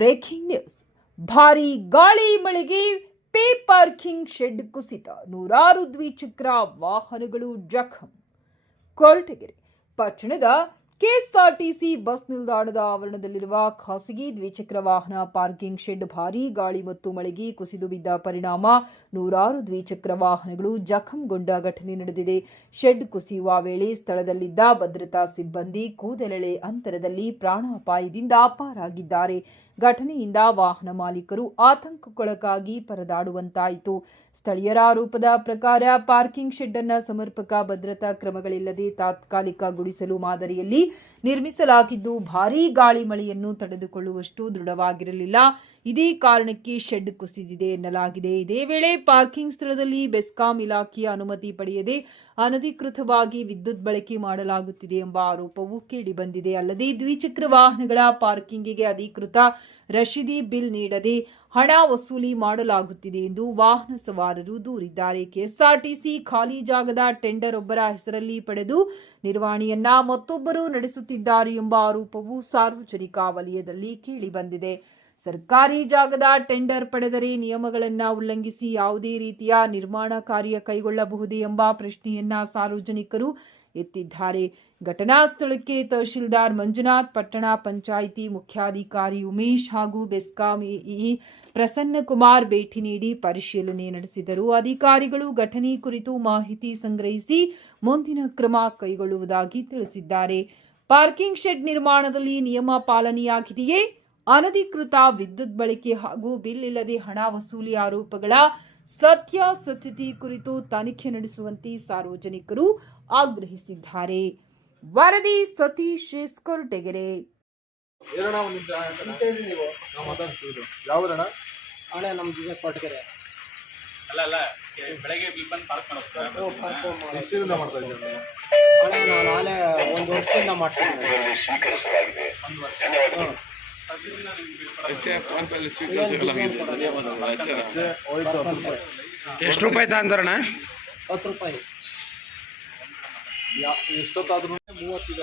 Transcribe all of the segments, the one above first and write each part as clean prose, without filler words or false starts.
Breaking news. ಭಾರೀ ಗಾಳಿ ಮಳೆಗೆ ಪೇ ಪಾರ್ಕಿಂಗ್ ಶೆಡ್ ಕುಸಿತ, ನೂರಾರು ದ್ವಿಚಕ್ರ ವಾಹನಗಳು ಜಖಂ. ಕೊರಟಗೆರೆ ಪಟ್ಟಣದ ಕೆಎಸ್ಆರ್ಟಿಸಿ ಬಸ್ ನಿಲ್ದಾಣದ ಆವರಣದಲ್ಲಿರುವ ಖಾಸಗಿ ದ್ವಿಚಕ್ರ ವಾಹನ ಪಾರ್ಕಿಂಗ್ ಶೆಡ್ ಭಾರೀ ಗಾಳಿ ಮತ್ತು ಮಳೆಗೆ ಕುಸಿದು ಬಿದ್ದ ಪರಿಣಾಮ ನೂರಾರು ದ್ವಿಚಕ್ರ ವಾಹನಗಳು ಜಖಂಗೊಂಡ ಘಟನೆ ನಡೆದಿದೆ. ಶೆಡ್ ಕುಸಿಯುವ ವೇಳೆ ಸ್ಥಳದಲ್ಲಿದ್ದ ಭದ್ರತಾ ಸಿಬ್ಬಂದಿ ಕೂದಲೆಳೆ ಅಂತರದಲ್ಲಿ ಪ್ರಾಣಾಪಾಯದಿಂದ ಪಾರಾಗಿದ್ದಾರೆ. ಘಟನೆಯಿಂದ ವಾಹನ ಮಾಲೀಕರು ಆತಂಕಕ್ಕೊಳಗಾಗಿ ಪರದಾಡುವಂತಾಯಿತು. ಸ್ಥಳೀಯರ ಆರೋಪದ ಪ್ರಕಾರ ಪಾರ್ಕಿಂಗ್ ಶೆಡ್ ಅನ್ನು ಸಮರ್ಪಕ ಭದ್ರತಾ ಕ್ರಮಗಳಿಲ್ಲದೆ ತಾತ್ಕಾಲಿಕ ಗುಡಿಸಲು ಮಾದರಿಯಲ್ಲಿ ನಿರ್ಮಿಸಲಾಗಿದ್ದು ಭಾರೀ ಗಾಳಿ ಮಳೆಯನ್ನು ತಡೆದುಕೊಳ್ಳುವಷ್ಟು ದೃಢವಾಗಿರಲಿಲ್ಲ. ಇದೇ ಕಾರಣಕ್ಕೆ ಶೆಡ್ ಕುಸಿದಿದೆ ಎನ್ನಲಾಗಿದೆ. ಇದೇ ವೇಳೆ ಪಾರ್ಕಿಂಗ್ ಸ್ಥಳದಲ್ಲಿ ಬೆಸ್ಕಾಂ ಇಲಾಖೆಯ ಅನುಮತಿ ಪಡೆಯದೆ ಅನಧಿಕೃತವಾಗಿ ವಿದ್ಯುತ್ ಬಳಕೆ ಮಾಡಲಾಗುತ್ತಿದೆ ಎಂಬ ಆರೋಪವೂ ಕೇಳಿಬಂದಿದೆ. ಅಲ್ಲದೆ ದ್ವಿಚಕ್ರ ವಾಹನಗಳ ಪಾರ್ಕಿಂಗಿಗೆ ಅಧಿಕೃತ ರಶೀದಿ ಬಿಲ್ ನೀಡದೆ ಹಣ ವಸೂಲಿ ಮಾಡಲಾಗುತ್ತಿದೆ ಎಂದು ವಾಹನ ಸವಾರರು ದೂರಿದ್ದಾರೆ. ಕೆಎಸ್ಆರ್ಟಿಸಿ ಖಾಲಿ ಜಾಗದ ಟೆಂಡರ್ ಒಬ್ಬರ ಹೆಸರಲ್ಲಿ ಪಡೆದು ನಿರ್ವಹಣೆಯನ್ನ ಮತ್ತೊಬ್ಬರು ನಡೆಸುತ್ತಿದ್ದಾರೆ ಎಂಬ ಆರೋಪವು ಸಾರ್ವಜನಿಕ ವಲಯದಲ್ಲಿ ಕೇಳಿಬಂದಿದೆ. ಸರ್ಕಾರಿ ಜಾಗದ ಟೆಂಡರ್ ಪಡೆದರೆ ನಿಯಮಗಳನ್ನು ಉಲ್ಲಂಘಿಸಿ ಯಾವುದೇ ರೀತಿಯ ನಿರ್ಮಾಣ ಕಾರ್ಯ ಕೈಗೊಳ್ಳಬಹುದೇ ಎಂಬ ಪ್ರಶ್ನೆಯನ್ನ ಸಾರ್ವಜನಿಕರು ಎತ್ತಿದ್ದಾರೆ. ಘಟನಾ ಸ್ಥಳಕ್ಕೆ ತಹಶೀಲ್ದಾರ್ ಮಂಜುನಾಥ್, ಪಟ್ಟಣ ಪಂಚಾಯಿತಿ ಮುಖ್ಯಾಧಿಕಾರಿ ಉಮೇಶ್ ಹಾಗೂ ಬೆಸ್ಕಾಂ ಎಇ ಪ್ರಸನ್ನಕುಮಾರ್ ಭೇಟಿ ನೀಡಿ ಪರಿಶೀಲನೆ ನಡೆಸಿದರು. ಅಧಿಕಾರಿಗಳು ಘಟನೆ ಕುರಿತು ಮಾಹಿತಿ ಸಂಗ್ರಹಿಸಿ ಮುಂದಿನ ಕ್ರಮ ಕೈಗೊಳ್ಳುವುದಾಗಿ ತಿಳಿಸಿದ್ದಾರೆ. ಪಾರ್ಕಿಂಗ್ ಶೆಡ್ ನಿರ್ಮಾಣದಲ್ಲಿ ನಿಯಮ ಪಾಲನೆಯಾಗಿದೆಯೇ? ಅನಧಿಕೃತ ವಿದ್ಯುತ್ ಬಳಕೆ ಹಾಗೂ ಬಿಲ್ ಇಲ್ಲದೆ ಹಣ ವಸೂಲಿ ಆರೋಪಗಳ ಸತ್ಯಾಸತ್ಯತೆ ಕುರಿತು ತನಿಖೆ ನಡೆಸುವಂತೆ ಸಾರ್ವಜನಿಕರು ಆಗ್ರಹಿಸಿದ್ದಾರೆ. ವರದಿ ಸತೀಶ್, ಕೊರಟಗೆರೆ. ಎಷ್ಟು ರೂಪಾಯಿ ತಂದ್ರಣ್ಣ? 10 ರೂಪಾಯಿ. ಎಷ್ಟೊತ್ತಾದ್ರೂ 30.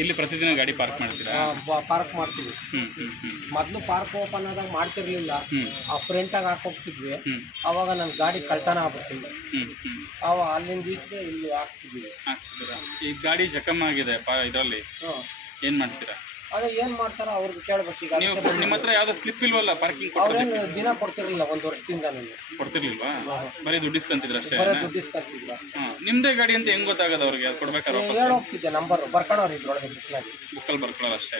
ಇಲ್ಲಿ ಪ್ರತಿದಿನ ಗಾಡಿ ಪಾರ್ಕ್ ಮಾಡ್ತೀರಾ? ಪಾರ್ಕ್ ಮಾಡ್ತೀವಿ. ಮೊದಲು ಪಾರ್ಕ್ ಓಪನ್ ಆದಾಗ ಮಾಡ್ತಿರ್ಲಿಲ್ಲ, ಆ ಫ್ರಂಟಾಗಿ ಹಾಕೋಗ್ತಿದ್ವಿ. ಅವಾಗ ನನ್ನ ಗಾಡಿ ಕಳ್ತನ ಆಗ್ಬಿಡ್ತಿದ್ವಿ. ಅಲ್ಲಿಂದ ಈಚೆಗೆ ಇಲ್ಲಿ ಹಾಕ್ತಿದ್ವಿ. ಈ ಗಾಡಿ ಜಖಮ್ ಆಗಿದೆ ಇದರಲ್ಲಿ, ಏನು ಮಾಡ್ತೀರಾ? ಅದೇ ಏನು ಮಾಡ್ತಾರೋ ಅವ್ರಿಗೆ ಕೇಳ್ಬೇಕು. ಈಗ ನಿಮ್ಮ ಹತ್ರ ಯಾವ್ದೋ ಸ್ಲಿಪ್ ಇಲ್ವಲ್ಲ ಪಾರ್ಕಿಂಗ್? ಅವ್ರೇನು ದಿನ ಕೊಡ್ತಿರ್ಲಿಲ್ಲ, 1 ವರ್ಷದಿಂದ ನನಗೆ ಕೊಡ್ತಿರ್ಲಿಲ್ವಾ? ಬರೀ ದುಡ್ಡು ಇಸ್ಕೊಂತಿದ್ರು ಅಷ್ಟೇ? ದುಡ್ಡು ಇಸ್ಕೊಂತಿದ್ರು. ನಿಮ್ದೇ ಗಾಡಿ ಅಂತ ಹೆಂಗ್ ಗೊತ್ತಾಗದ ಅವ್ರಿಗೆ? ಅದು ಕೊಡ್ಬೇಕಾದ್ರೆ ಹೋಗ್ತಿದ್ದೆ, ನಂಬರ್ ಬರ್ಕೊಳ್ಳೋರು ಇದ್ರೊಳಗೆ ಬುಕ್ಕಲ್ಲಿ ಬರ್ಕೊಳ್ಳೋರು ಅಷ್ಟೇ,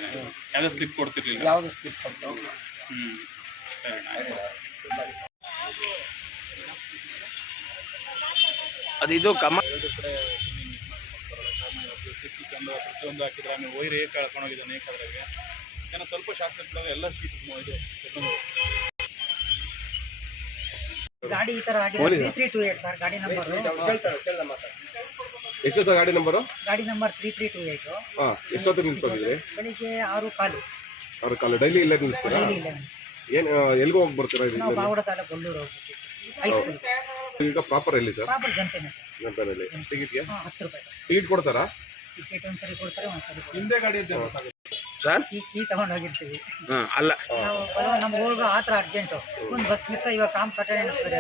ಯಾವ್ದೋ ಸ್ಲಿಪ್ ಕೊಡ್ತಿರ್ಲಿಲ್ಲ? ಯಾವ್ದು ಸ್ಲಿಪ್ ಕೊಟ್ಟು. ಸರಿ. ಅದು ಇದು CC ಕ್ಯಾಮ್ರಾ ಪ್ರತಿಯೊಂದು ಹಾಕಿದ್ರೆ ಆಮೇಲೆ ವೈರ್ ಹೇಗೆ ಕಳ್ಕೊಂಡೋಗಿದ್ದಾನೆ ಅದ್ರಾಗೆ ಏನೋ ಸ್ವಲ್ಪ ಶಾರ್ಟ್ ಸರ್ಕ್ಯೂಟ್ ಎಲ್ಲ ಸೀಟ್ ಇದು ಗಾಡಿ ಈ ತರ ಆಗಿದೆ. 3328 ಸರ್ ಗಾಡಿ ನಂಬರ್. ಎಷ್ಟು ಸರ್ ಗಾಡಿ ನಂಬರು? ಗಾಡಿ ನಂಬರ್ 3328. ಎಷ್ಟೊತ್ತು ನಿಲ್ಸೋದಿದ್ರೆ? ಬೆಳಿಗ್ಗೆ 6:15. 6:15 ಡೈಲಿ ಇಲ್ಲೇ ನಿಲ್ಲಿಸ್ತೀರಾ? ಡೈಲಿ ಇಲ್ಲ. ಏನು ಎಲ್ಲಿಗೆ ಹೋಗಿ ಬರ್ತೀರಾ? ನಾವು ಬಾವಡ ತಾಲೂಕು ಕೊಲ್ಲೂರು ಹೋಗ್ತೀವಿ. ಹೈಸ್ಕೂಲ್. ಈಗ ಪ್ರಾಪರ್ ಎಲ್ಲಿ ಸರ್? ಪ್ರಾಪರ್ ಜನತೆನೇ. ಜನತೆನಲ್ಲಿ. ಟಿಕೆಟ್ಗೆ 10 ರೂಪಾಯಿ ಟಿಕೆಟ್ ಕೊಡ್ತಾರಾ? ಟಿಕೆಟ್ ಒಂದ್ಸರಿ ಕೊಡ್ತಾರೆ, ಒಂದ್ಸರಿ ನಿಮ್ಮದೇ ಗಾಡಿ ಅಂತ ಸರ್? ಕೀ ತಗೊಂಡು ಹೋಗಿರ್ತೀವಿ. ಅಲ್ಲ, ನಾವು ನಮ್ಗೆ ಹೋಗೋ ಆ ಥರ ಅರ್ಜೆಂಟು. ಒಂದು ಬಸ್ ಮಿಸ್, ಇವಾಗ ಕಾಮ್ ಅಟೆಂಡೆನ್ಸ್ ಬೇರೆ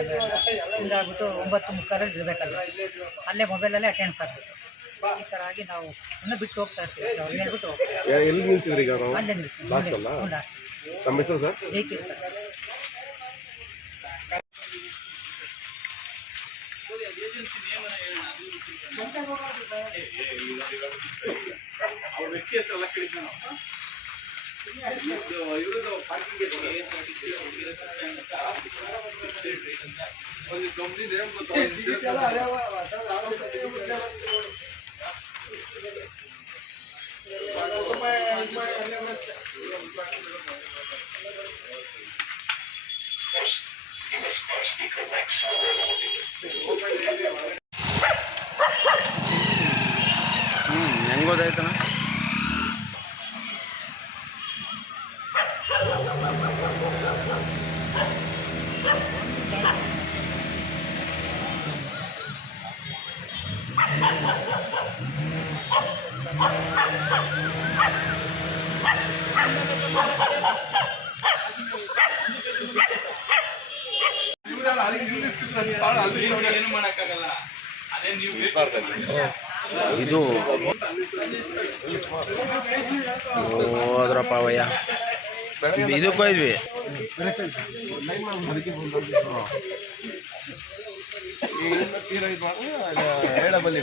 ಹಿಂಗಾಗ್ಬಿಟ್ಟು 9:30 ಇರಬೇಕಲ್ಲ, ಅಲ್ಲೇ ಮೊಬೈಲಲ್ಲೇ ಅಟೆಂಡೆನ್ಸ್ ಆಗ್ಬಿಟ್ಟು ಈ ಥರ ಆಗಿ ನಾವು ಇನ್ನೂ ಬಿಟ್ಟು ಹೋಗ್ತಾ ಇರ್ತೀವಿ. ಅವ್ರು ಹೇಳ್ಬಿಟ್ಟು ಹೋಗ್ತೀವಿ. ಎಲ್ಲಿ ನಿಲ್ಸಿದ್ರಿ ಈಗ? ಅಲ್ಲೇ ನಿಲ್ಸಿ. ಲಾಸ್ಟ್ ಅಲ್ಲ? ತಮ್ಮ ಹೆಸರು ಸರ್? ಏಕಿರ್ತಾರೆ. ಅವ್ರ ವ್ಯಕ್ತಿ ಹೆಸರೆಲ್ಲ ಕೇಳಿದ್ದೆ ನಾವು. ಇವ್ರದ್ದು ಪಾರ್ಕಿಂಗ್ ಒಂದು ಕಂಪ್ನಿ ನೇಮ್ ಹೆಂಗೆ ಗೊತ್ತಾಯ್ತಣ್ಣ? ಏನು ಮಾಡೋಕ್ಕಾಗಲ್ಲ. ಅದೇ ನೀವು ಇದು ಹೋದ್ರಪ್ಪ ಅವಯ್ಯ, ಇದಕ್ಕೆ ಹೋಯ್ದ್ವಿ. ಹೇಳಬಲ್ಲಿ